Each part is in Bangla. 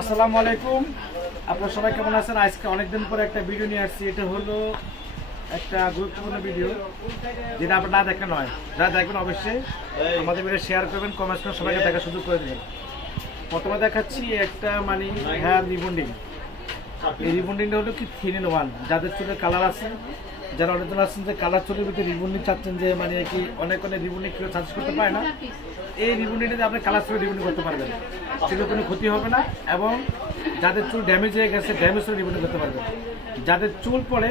আসসালামু আলাইকুম। আপনারা সবাই কেমন আছেন? আজকে অনেকদিন পরে একটা ভিডিও নিয়ে আসছি। এটা হলো একটা গুরুত্বপূর্ণ ভিডিও যেটা আপনার না দেখেন নয়। যারা দেখবেন অবশ্যই আমাদের ভিডিও শেয়ার করবেন কমেন্টস করে সবাইকে দেখার সুযোগ করে দেবেন। প্রথমে দেখাচ্ছি একটা মানে হেয়ার রিবন্ডিং এই রিবন্ডিংটা হলো কি থ্রি ইন ওয়ান যাদের চুলের কালার আছে যারা অনেকজন আছেন যে কালার চুলের ভিতরে রিবন্ডিং চাচ্ছেন যে মানে কি অনেক অনেক রিবন্ডিং কেউ সাজেস্ট করতে পারে না এই রিবন্ডিংটাতে আপনি কালার চুলে রিবন্ডিং করতে পারবেন চুলের কোনো ক্ষতি হবে না এবং যাদের চুল ড্যামেজ হয়ে গেছে ড্যামেজ করে রিবন্ডিং করতে পারবেন। যাদের চুল পড়ে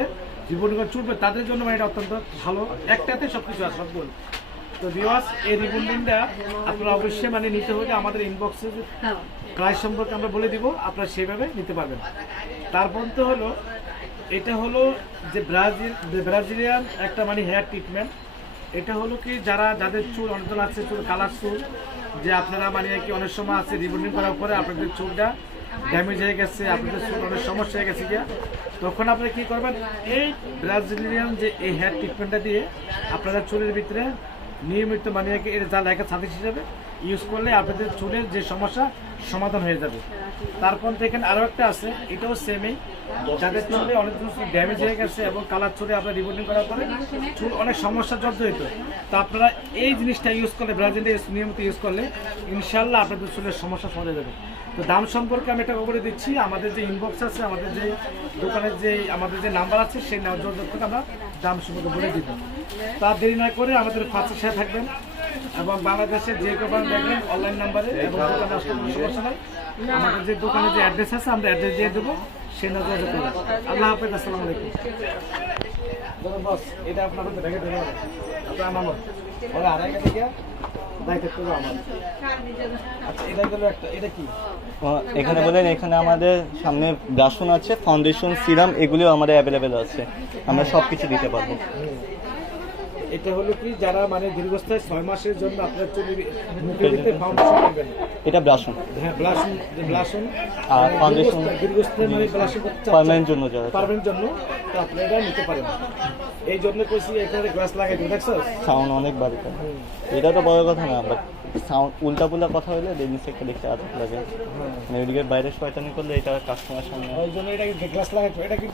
রিবন্ডিং করে চুল পড়ে তাদের জন্য মানে এটা অত্যন্ত ভালো। একটাতে সব কিছু আছে সব। তো বিওয়াস এই রিবন্ডিংটা আপনারা অবশ্যই মানে নিতে হলে আমাদের ইনবক্সে প্রাইস সম্পর্কে আমরা বলে দিব আপনারা সেইভাবে নিতে পারবেন। তারপর তো হলো এটা হলো যে ব্রাজিল ব্রাজিলিয়ান একটা মানে হেয়ার ট্রিটমেন্ট। এটা হলো কি যারা, যাদের চুল অনেকজন আছে, চুল কালার চুল, যে আপনারা মানে কি অনেক সময় আছে রিবন্ডিং করার পরে আপনাদের চুলটা ড্যামেজ হয়ে গেছে, আপনাদের চুল অনেক সমস্যা হয়ে গেছে গিয়া। তখন আপনি কি করবেন, এই ব্রাজিলিয়ান যে এই হেয়ার ট্রিটমেন্টটা দিয়ে আপনাদের চুলের ভিতরে নিয়মিত মানে কি এর যা লেখা সাথে হিসেবে ইউজ করলে আপনাদের চুলের যে সমস্যা, সমাধান হয়ে যাবে। তারপর দেখেন আরও একটা আছে, এটাও সেমই যাদের চুলে অনেক চুল ড্যামেজ হয়ে গেছে এবং কালার চুলে আপনার রিপোর্টিং করার পরে চুল অনেক সমস্যা জর্জরিত তো আপনারা এই জিনিসটা ইউজ করলে ব্রাজিলটা নিয়মিত ইউজ করলে ইনশাল্লাহ আপনাদের চুলের সমস্যা সরে যাবে। তো দাম সম্পর্কে আমি এটা বলে দিচ্ছি, আমাদের যে ইনবক্স আছে, আমাদের যে দোকানের যে, আমাদের যে নাম্বার আছে, সেই নাম্বার করে আমরা দাম সম্পর্কে বলে দিব। তা দেরি না করে আমাদের ফাঁসের সাথে থাকবেন এবং বাংলাদেশের যে দোকান দেখবেন অনলাইন নাম্বারে এবং দোকানে আসলে সমস্যা নাই। আমাদের যে দোকানে যে অ্যাড্রেস আছে আমরা অ্যাড্রেস দিয়ে দেবো নাম্বার যোগাযোগ আল্লাহ হাফেজ আসসালামু আলাইকুম। বস এটা আপনার হাতে রেখে দেবেন আপনার আমার। ওরা আড়াই আচ্ছা এটা এটা কি? এখানে বলেন এখানে আমাদের সামনে ব্রাশন আছে ফাউন্ডেশন সিরাম এগুলিও আমাদের অ্যাভেলেবেল আছে। আমরা সব কিছু দিতে পারব। এটা হলো কি যারা মানে দীর্ঘস্থায়ী ছয় মাসের জন্য আপনার চুলে মুখের ভিতরে ফাউন্ডেশন করবেন এটা ব্রাশন হ্যাঁ ব্লাশন ব্লাশন আর foundation? দীর্ঘস্থায়ী মানে ব্লাশন পার্মানেন্ট জন্য যারা পারবেন জন্য তো আপনি এটা নিতে পারেন। এই জন্য কইছি এখানে গ্লাস লাগাই দিন দেখছ? সাউন্ড অনেক বাড়ি এটা তো বড় কথা না বাট সাউন্ড উল্টা পুল্টা কথা হলে জিনিসটা দেখতে আজব লাগে। মানে ওইদিকে বাইরে শয়তানি করলে এটা কাস্টমার সামনে ওই জন্য এটা গ্লাস লাগাই এটা কি